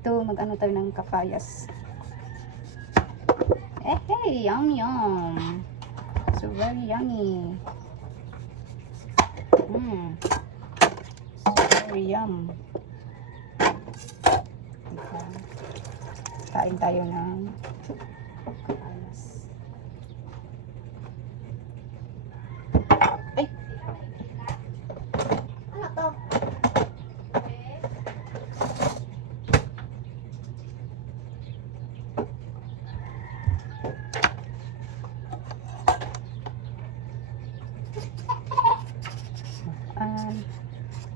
ito, mag-ano tayo ng kapayas. Hey, yum yum. So very yummy. So very yum. Kain tayo ng kapayas. Ay! Ano to?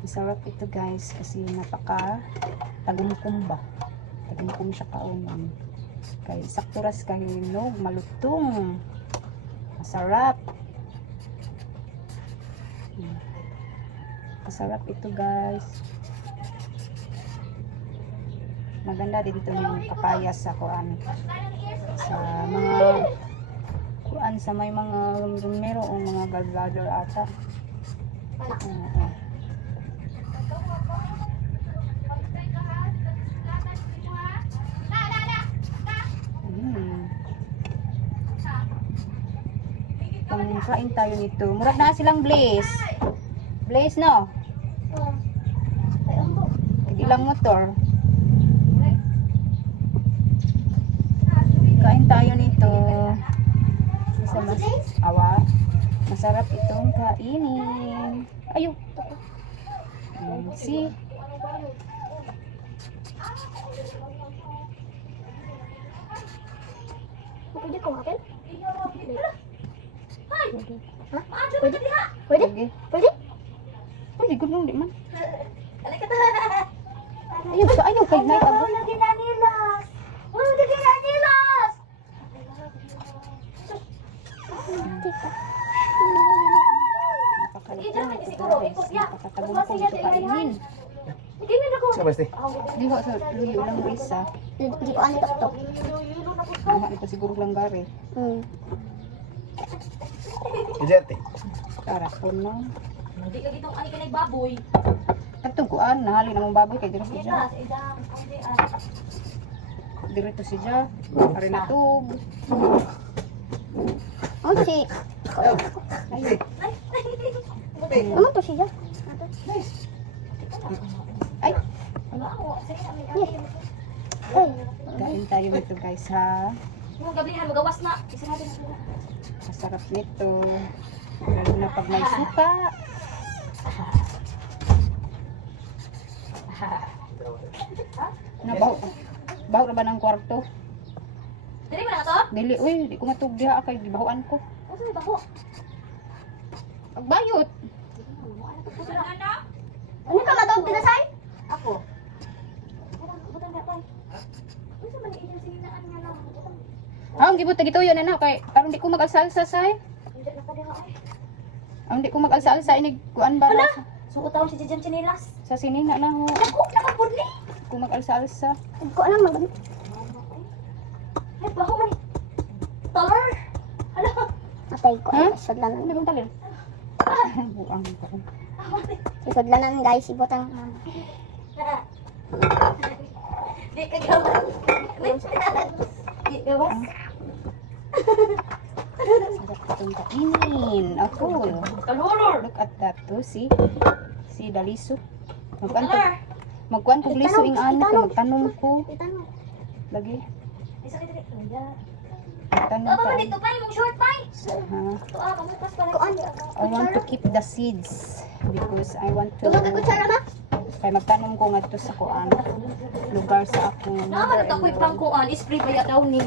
Masarap ito guys kasi napaka tagumkum ba. Tagumkum siya kaunan. Kay sakturas kay hinog, malutong. Masarap. Masarap ito guys. Maganda din dito yung kapayas sa kuan. Sa mga kuan sa may mga rumero o mga gallbladder ata. Kain tayo nito. Murag na silang Blaze. Blaze no? Hindi lang motor. Kain tayo nito. Awa. Masarap itong kainin. Ayun. See? Pwede ko makan? Pwede. Ha? Pwede? Pwede? Pwede. Pwede? Pwede. Good lang di man. Ayun. So, ayun. Kay Night Abo. Lagi na nilas! Lagi na nilas! Napakalit lang ito guys. Napakatagong ito kainin. Siapa pasti? Di ko sa luyo lang isa. Hindi ko antok to. Mahal ito siguro lang gari. Ejete. Tara, puno. Hindi ka gitong ani ka nagbaboy. Katong kuan, nahali na mong baboy kay dito si Ja. Dito si Ja. Ari na tug. Oh, si... Ano to siya? Ay, Ay, kain tayo nito guys ha. Yung gablihan magawas na. Isa natin na. Masarap nito. Lalo na pag may suka. Nabaw. Baw na ba ng kwarto? Dili ba na to? Dili, uy, di ko matugdiha kay gibahuan ko. Ano sa baho? Pagbayot. ano ka matawag pinasay? Ako. Butang na pa. Unsa man agency na anya lang. Ang gibot gituyo na na kay aron di ko mag-alsa-alsa say. Hindi na pa diha ay. Aron di ko mag-alsa-alsa inig kuan ba na Suotaw si Jejan Chinilas. sa sinina na ho. Ako na pudli. Kung mag-alsa-alsa. Ko alam mag... Ay baho man. Talar. Hala. Atay ko, Ha? isodlanan. Ano bang talin? Buang ko. Isodlanan guys, ibutang mama. Di ka gawas. Di gawas. Sarap itong kainin. Ako. Kalulor. Look at that to. Si Daliso. Magkuan ko liso ing ano ko. Magtanong ko. Itanong. Lagi. Isa ka dili. Iya. Magtanong Baba ka. man dito pa yung short pa. Ha? To kamutas pa Kuan. I want to keep the seeds because I want to Tungod ka kutsara ba? kay magtanong ko ngadto sa kuan lugar sa akong Naman ako mother-in-law. ipang kuan, spray ba ya daw ni.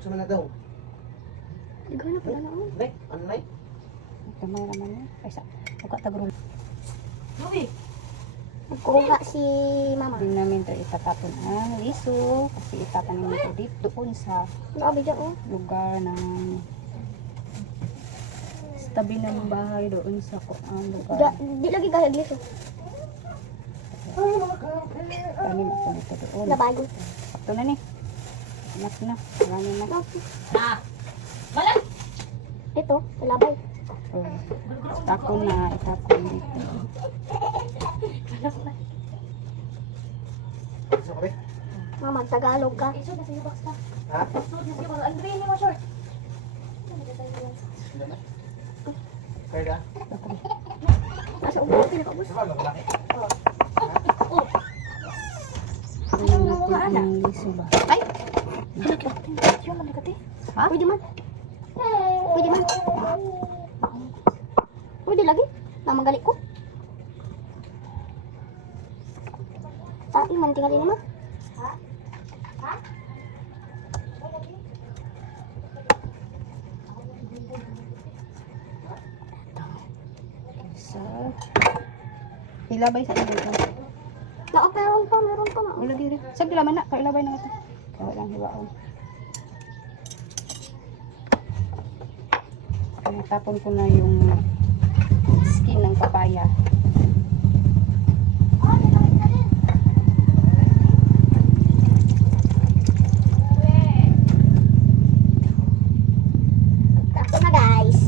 Cuma na daw. Gana pala na oh. Nay, ano nay? Kamay naman niya. Ay sa. Huwag ka tagro. Uy, Nagkuha si mama. Hindi namin ito itatapon ang liso kasi itatanim ito dito doon sa Grabe dyan oh. lugar ng sa tabi ng bahay doon sa kuan lugar. Di lagi gaya dito. Tanim ito dito doon. Labayo. Ito na ni. Anak na. Marami na. ah. Balat. Ito, labay. Oh. Itapon na, itapon dito. Gusto ka ba? Mama, Tagalog ka. Isod na sa'yo box ka. Ha? Isod na sa'yo box. Ang green mo short. Sila na? Kaya ka? Nasa ulo, pinakaubos. Saan ba? Malaki? Tingnan natin ang liso ba? Ay! Yung magkati. Ha? Pwede man. Pwede man. Pwede lagi. Namagali ko. Iman tinggalin naman. So, ilabay sa inyo ito. Meron pa. Wala diri. Sige laman na, kailabay na ito. Kaya lang hiwaon. Tapon ko na yung skin ng papaya. Tapos na guys.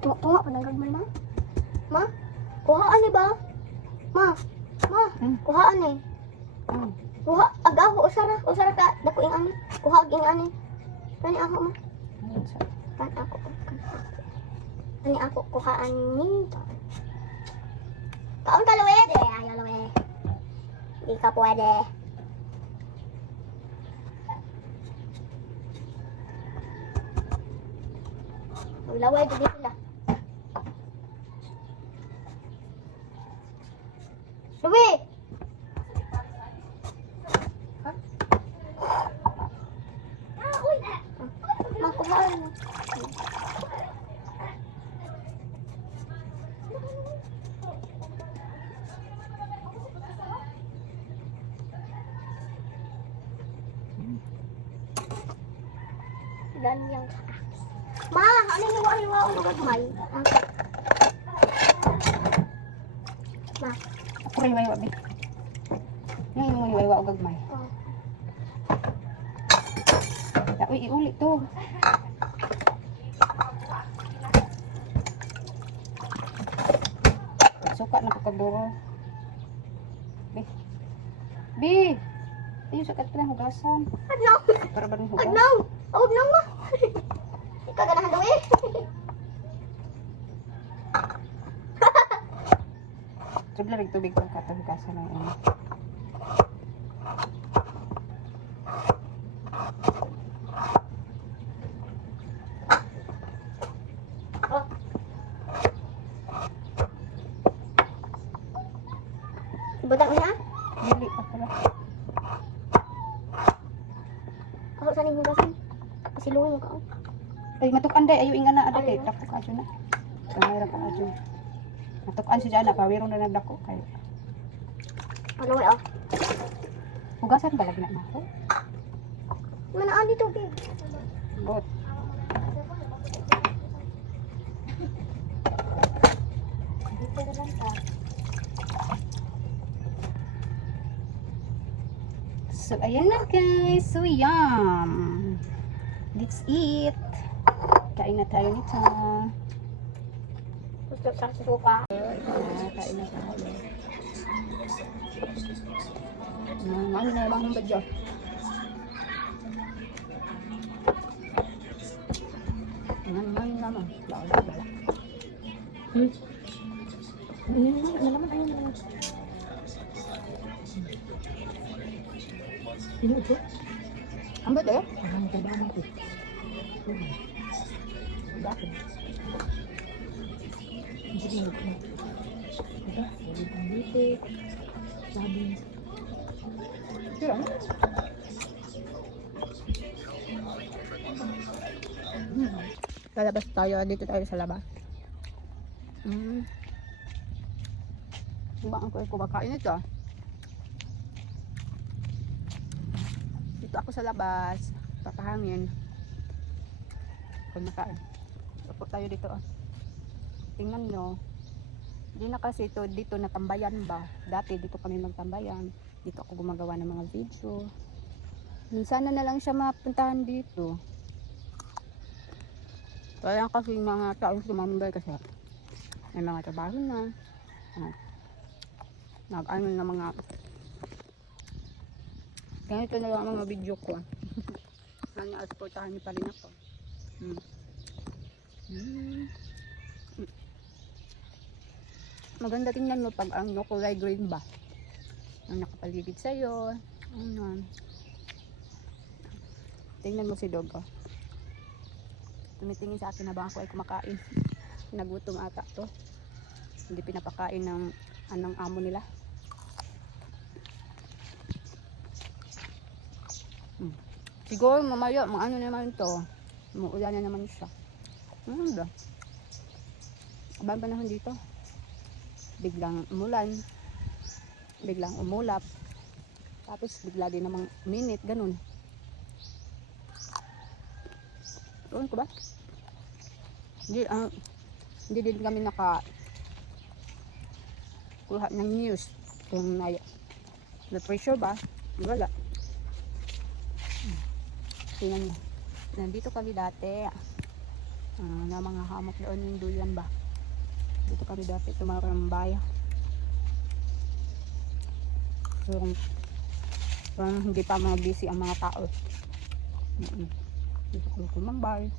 Tunga pa nagag mo ma? Ma? Kuhaan ni ba? Ma? Kuhaan ni. Kuha agaho usara ka dako ing ani. Kuha ing ani. Kani ako ma. Kan ako. Kani ako kuhaan ni. Kaon ka luwe de, ayo luwe. Di ka pwede. Laway di sila. Luwe! Makuhaan mo. Ganyan ka. Ma, ano yung hiwa-hiwa o nagagmay? Ma. Ako rin may wabi. Yung may wabi o gagmay. Uy, iulit to. Suka na pagkaburo. Bi. Bi! Ayun, sakat ka na hugasan. Ano? Para ba rin hugas? Ano? Huwag nang ma. Kaganahan daw eh. Tribla rin tubig kung katahugasan ng ano. Butang niya? Dili pa pala. Ako sa ning hugasan. Pasiluin mo ka. Ay, matukan day. Ayo inga na. Aday kay dako ka adyo na. Kamera ka adyo. Matukan siya dyan na. Pawirong na nagdako kayo. Ano eh oh. Hugasan ba lagi na ako? Manaan dito babe. Good. So, ayan na guys. So, yum. Let's eat. Kain na tayo nito. Gusto sa suka. Kain na tayo. Ano na lang ang badyo? Naman naman. Bala. Nalaman ayun na. Ini ito? Ang bad eh? Ang ganda mo ito. Bakit? Hindi mo ito. Diba? Hindi pang litik. Sabi. Sure. Lalabas tayo. Dito tayo sa labas. Mm. Diba ang kumakain ito? Dito ako sa labas. Papahangin. Kumakain. Upo tayo dito. Oh. Tingnan nyo. Hindi na kasi ito dito natambayan ba. Dati dito kami magtambayan. Dito ako gumagawa ng mga video. Minsan na lang siya mapuntahan dito. Kaya kasi mga taong sumambay kasi may mga trabaho na. Nag-ano na mga ganito na lang ang mga video ko. Sana supportahan niyo pa rin ako. Maganda tingnan mo pag ang kulay green ba ang nakapaligid sa'yo. Tingnan mo si Dog. Oh. Tumitingin sa akin habang ako ay kumakain. Nagutom ata to. Hindi pinapakain ng anong amo nila. Siguro mamaya, ano naman to. Umuulan na naman siya. Ba? Abang panahon dito. Biglang umulan. Biglang umulap. Tapos bigla din namang minute, ganun. Doon ko ba? Hindi din kami kuha ng news kung may pressure ba? Wala. Tingnan mo. Nandito kami dati. Na mga hamok doon yung duyan ba? Dito kami dati tumarambay. So, hindi pa mga busy ang mga tao. Dito kami tumambay.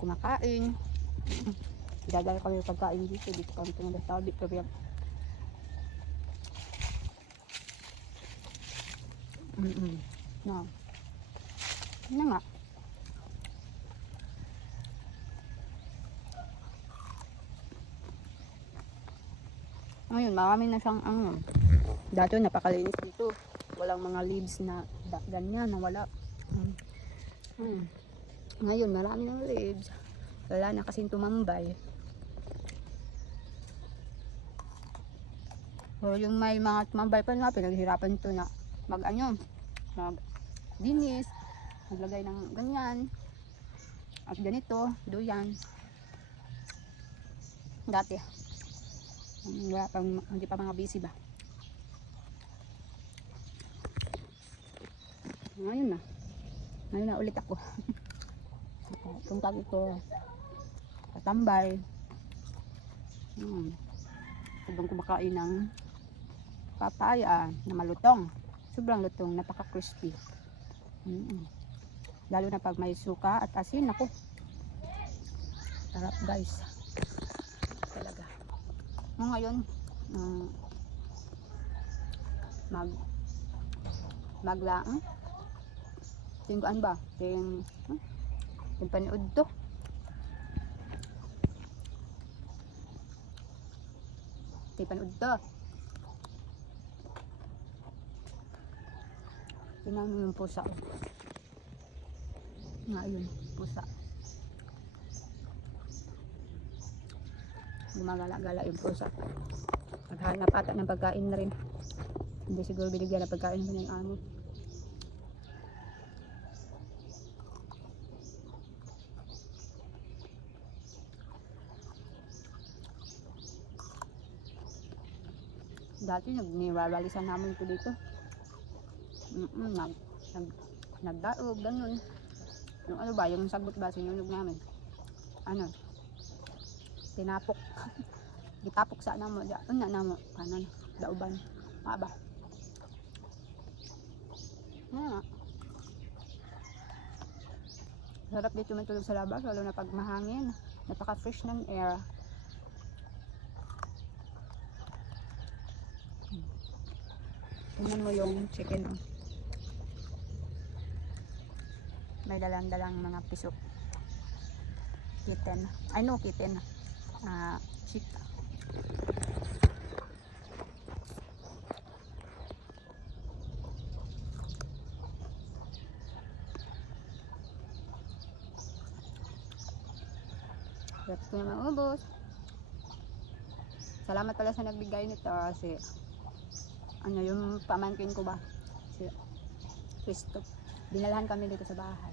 Kumakain. Dadala kami pagkain dito. Dito kami tumatabi. No. Ano nga? Ngayon, marami na siyang dati napakalinis dito. Walang mga leaves na ganyan na wala. Ngayon, marami ng leaves. Wala na kasing tumambay. So, yung may mga tumambay pa na, pinaghirapan ito na mag-dinis, maglagay ng ganyan. At ganito, duyan. Dati. Hindi pa mga busy ba? Ngayon na ulit ako. Punta dito. Katambay. Habang kumakain ng papaya na malutong. Sobrang lutong, napaka-crispy. Lalo na pag may suka at asin. Ako. Sarap guys. Talaga. Ngayon, maglaang. Tingguan ba? Yung panood to. Panood to. Tingnan mo yung pusa. Ngayon, pusa. Gumagala-gala yung pusa. Naghanap ata ng pagkain na rin. Hindi siguro binigyan ng pagkain mo ng amo. Dati niwawalisan namin ito dito. Nagdaog, ganun. Yung ano ba, yung sagot ba, sinunog namin. Tinapok. Gitapok sa namo, dauban. Ba? Sarap dito matulog sa labas, lalo na pag mahangin. Napaka-fresh ng air. Tingnan mo yung chicken. May dalang-dalang mga pisok. Kitten. I know kitten. Chick. Sarap ko na maubos. Salamat pala sa nagbigay nito kasi ano yung pamangkin ko ba? Si Christoph. Dinalahan kami dito sa bahay.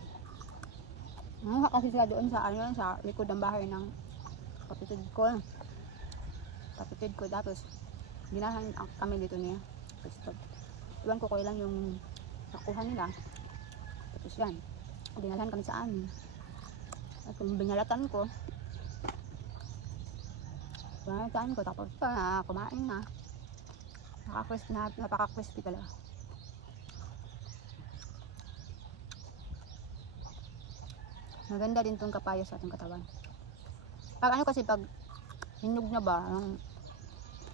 Kasi sila doon sa ano sa likod ng bahay ng kapatid ko. Tapos dinalahan kami dito niya. Christoph. Iwan ko lang yung nakuha nila. Tapos yan. Dinalahan kami sa amin. At kung binalatan ko, tapos kumain na. Napaka-crispy talaga. Maganda din tong kapaya sa ating katawan. Pag ano kasi pag hinog na ba, yung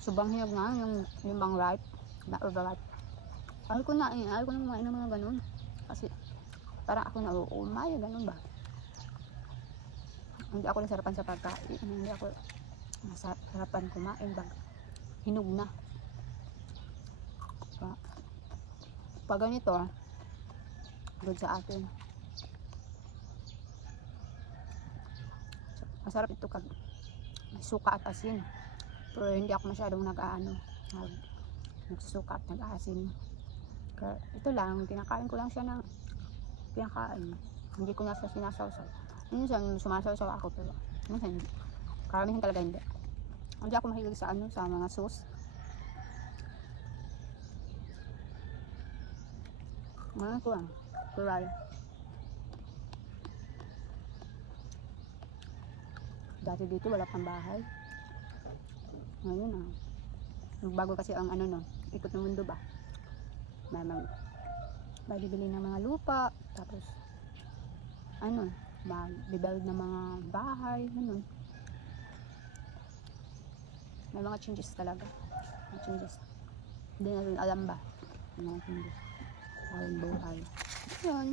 subang hinog na, yung bang ripe, na overripe. Ayaw ko na kumain ng mga ganun. Kasi parang ako nauumay, ganun ba. Hindi ako nasarapan sa pagkain. Hindi ako nasarapan kumain pag hinog na. Pag ganito, good sa atin. Masarap ito kag may suka at asin. Pero hindi ako masyadong nagsusuka at nag-asin. Kaya ito lang, kinakain ko lang siya ng kinakain. Hindi ko na siya sinasawsaw. Minsan sumasawsaw ako pero minsan hindi. Karamihan talaga hindi. Hindi ako mahilig sa sa mga sauce. Ano ito tural. Dati dito wala pang bahay. Ngayon nagbago kasi ang ikot ng mundo ba. Bibili ng mga lupa, tapos mag-build ng mga bahay, ganun. May mga changes talaga. May changes. Hindi natin alam ba? May mga changes. Tawag buhay. Yun.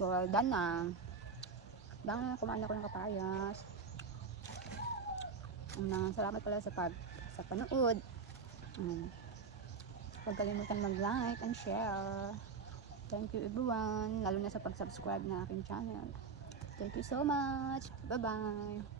So, done na. Kumain ako ng kapayas. Salamat pala sa panood. Huwag kalimutan mag-like and share. Thank you everyone. Lalo na sa pag-subscribe na aking channel. Thank you so much. Bye-bye.